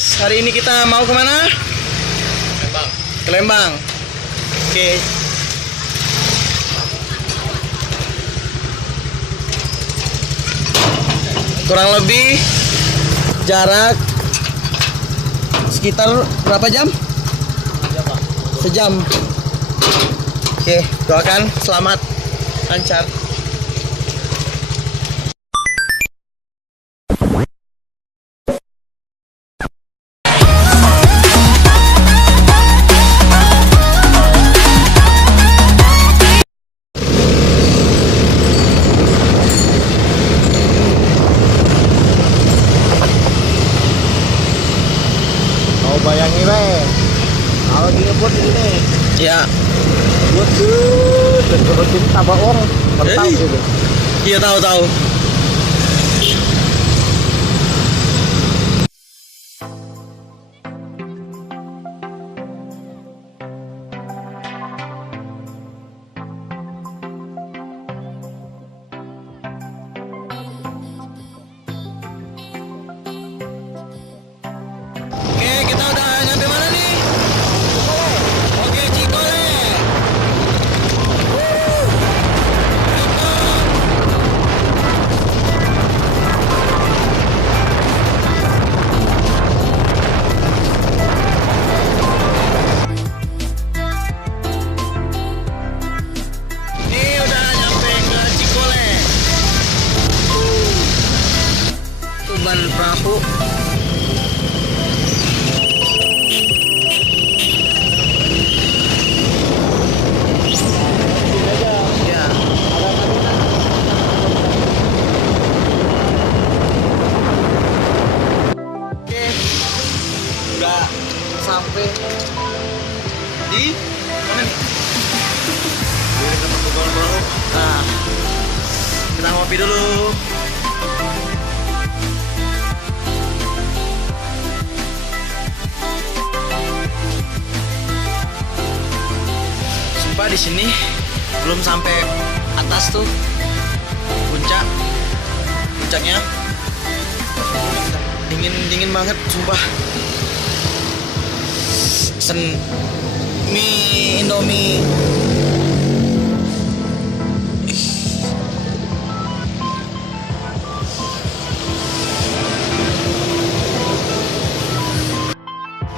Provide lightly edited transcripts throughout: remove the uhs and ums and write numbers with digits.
hari ini kita mau kemana? Lembang. Ke Lembang. Oke. Kurang lebih jarak sekitar berapa jam? Sejam. Oke, doakan selamat lancar. Bayangin weh, kalau ngebut ini, Ya. buat tuh, dan kalau sini tambah orang, mentang gitu. Iya tahu. Oke, kita udah nyampe mana nih? Oke, Cikole. Ini udah nyampe ke Cikole. Tuban perahu. Ya. Oke, udah sampai di mana nih? Di dekat Tuban perahu. Nah, kita ngopi dulu. Sumpah di sini belum sampai atas tuh puncaknya dingin banget sumpah. Mie Indomie.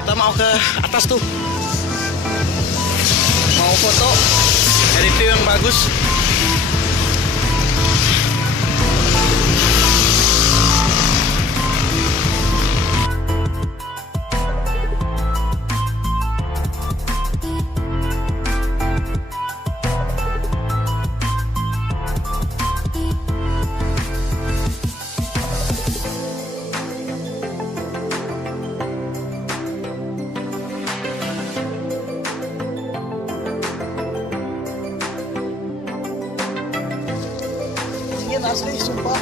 Kita mau ke atas tuh, mau foto dari view yang bagus. Dingin asli sumpah.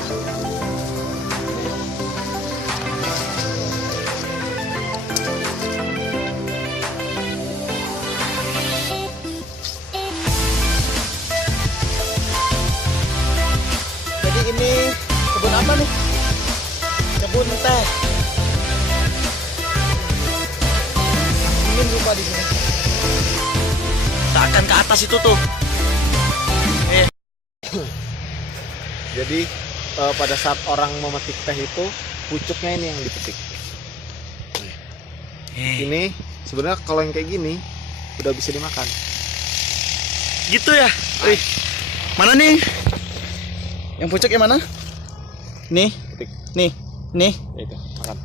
Jadi ini kebun apa nih? Kebun teh. Dingin sumpah di sini. Tak akan ke atas itu tuh. Jadi pada saat orang memetik teh itu, pucuknya ini yang dipetik. Ini sebenarnya kalau yang kayak gini udah bisa dimakan. Gitu ya? Wih. Mana nih? Yang pucuk yang mana? Nih, Petik. nih. Ya itu, makan.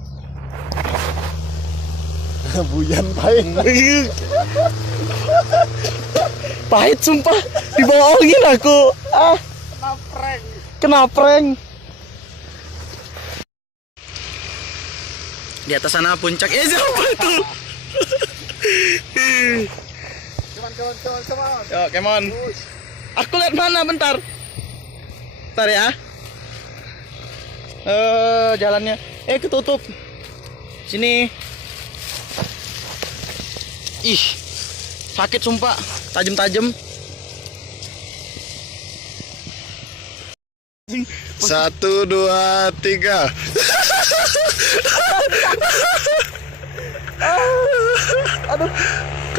Bujan pahit. Pahit sumpah, dibohongin aku. Kena prank. Di atas sana puncak. Siapa itu? Cuman. Yo, come on. Aku lihat mana bentar. Bentar ya. Jalannya. Ketutup. Sini. Ih. Sakit sumpah, tajam-tajam. 1, 2, 3.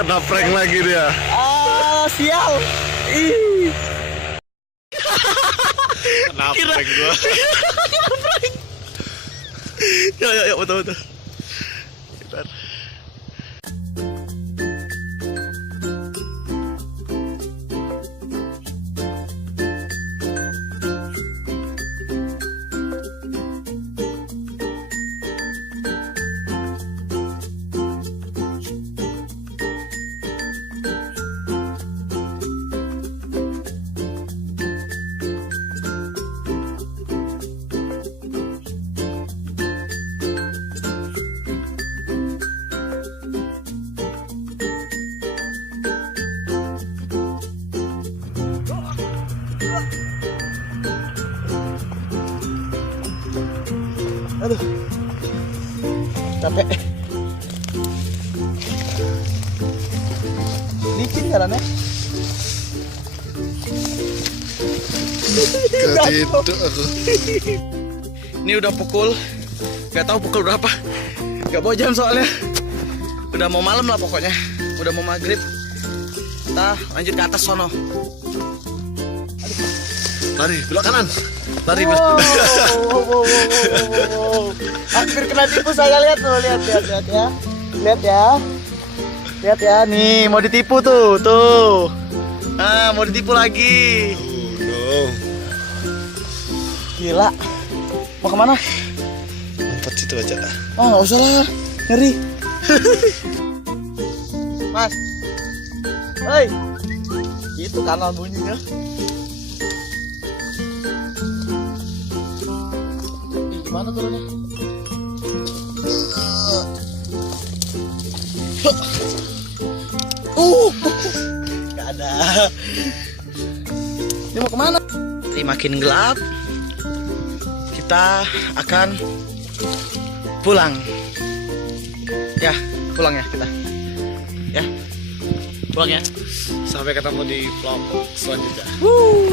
Kena prank lagi dia. Sial. Ih. Kena prank gua. Ya, betul. Bentar. Aduh, capek. Licin jalannya. Ketidur aku. Ini udah pukul, nggak tahu pukul berapa, nggak bawa jam soalnya. Udah mau malam lah pokoknya, udah mau maghrib. Kita lanjut ke atas sono. Lari, belok kanan. Lari. Wow. Hampir kena tipu saya, lihat tuh, lihat ya. Lihat ya, nih mau ditipu tuh. Ah, mau ditipu lagi. Gila. Mau kemana? Lompat situ aja. Oh, nggak usah lah, ngeri. Mas, hei, itu kanal bunyinya. Gimana turunnya? Gak ada. Ini mau kemana? Ini makin gelap. Kita akan pulang. Ya, pulang ya kita. Ya, pulang ya. Sampai ketemu di vlog selanjutnya. Woo.